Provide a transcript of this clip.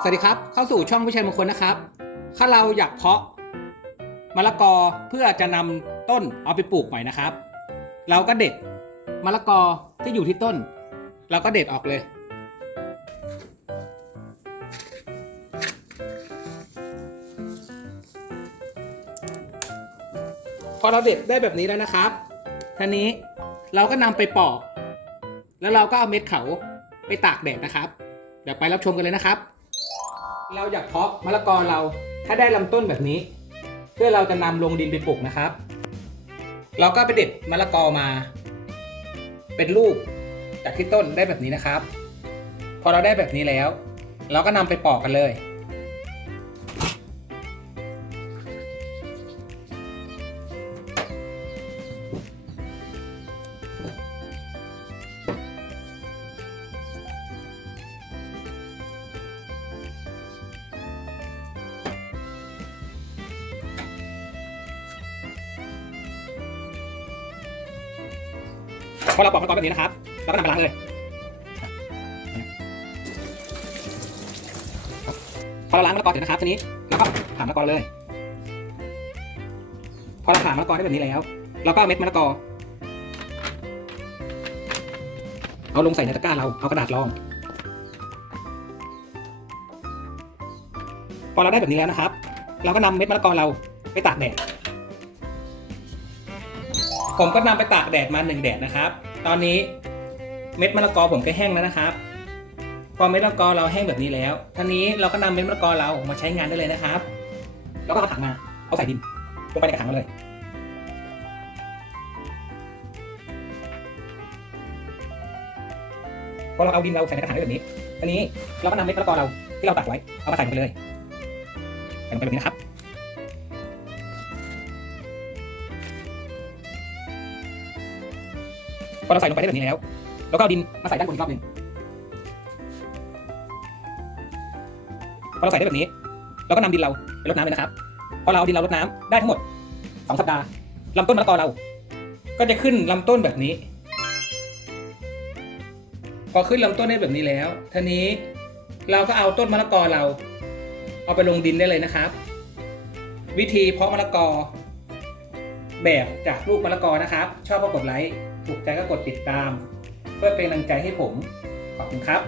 สวัสดีครับ เข้าสู่ช่องวิชัยมงคลนะครับ ถ้าเราอยากเพาะมะละกอเพื่อจะนำต้นเอาไปปลูกใหม่นะครับ เราก็เด็ดมะละกอที่อยู่ที่ต้น เราก็เด็ดออกเลย พอเราเด็ดได้แบบนี้แล้วนะครับทีนี้เราก็นำไปปอก แล้วเราก็เอาเม็ดเขาไปตากแดดนะครับ เดี๋ยวไปรับชมกันเลยนะครับ เราอยากเพาะมะละกอเราถ้าได้ลำต้นแบบนี้ เพื่อเราจะนำลงดินไปปลูกนะครับ เราก็ไปเด็ดมะละกอมา เป็นลูกจากที่ต้นได้แบบนี้นะครับ พอเราได้แบบนี้แล้ว เราก็นำไปปอกกันเลย พอเราปอกมะละกอแบบนี้นะครับเราก็นำมาล้างเลยพอเราล้างมะละกอเสร็จนะครับทีนี้เราก็ผ่ามะละกอเลย พอเราผ่ามะละกอได้แบบนี้แล้วเราก็เอาเม็ดมะละกอ เอาลงใส่ในตะกร้าเราเอากระดาษรองพอเราได้แบบนี้แล้วนะครับ เราก็นำเม็ดมะละกอเราไปตากแดด ผมก็นำไปตากแดดมาหนึ่งแดดนะครับ ตอนนี้เม็ดมะละกอผมก็แห้งแล้วนะครับ พอเม็ดมะละกอเราแห้งแบบนี้แล้วทีนี้เราก็นำเม็ดมะละกอเรามาใช้งานได้เลยนะครับ แล้วก็เอาถังมา เอาใส่ดินลงไปในกระถางมาเลยพอเราเอาดินเราใส่ในกระถางได้แบบนี้ทีนี้เราก็นำเม็ดมะละกอเราที่เราตักไว้เอามาใส่ลงไปเลยใส่ลงไปแบบนี้นะครับ พอเราใส่ลงไปได้แบบนี้แล้ว แล้วก็เอาดินมาใส่ด้านบนอีกรอบหนึ่งพอเราใส่ได้แบบนี้เราก็นำดินเราไปรดน้ำเลยนะครับ พอเราเอาดินเรารดน้ำได้ทั้งหมดสองสัปดาห์ลำต้นมะละกอเรา ก็จะขึ้นลำต้นแบบนี้ พอขึ้นลำต้นได้แบบนี้แล้วทีนี้เราก็เอาต้นมะละกอเรา เอาไปลงดินได้เลยนะครับ วิธีเพาะมะละกอแบบจากลูกมะละกอนะครับ ชอบก็กดไลค์ ถูกใจก็กดติดตาม เพื่อเป็นกำลังใจให้ผม ขอบคุณครับ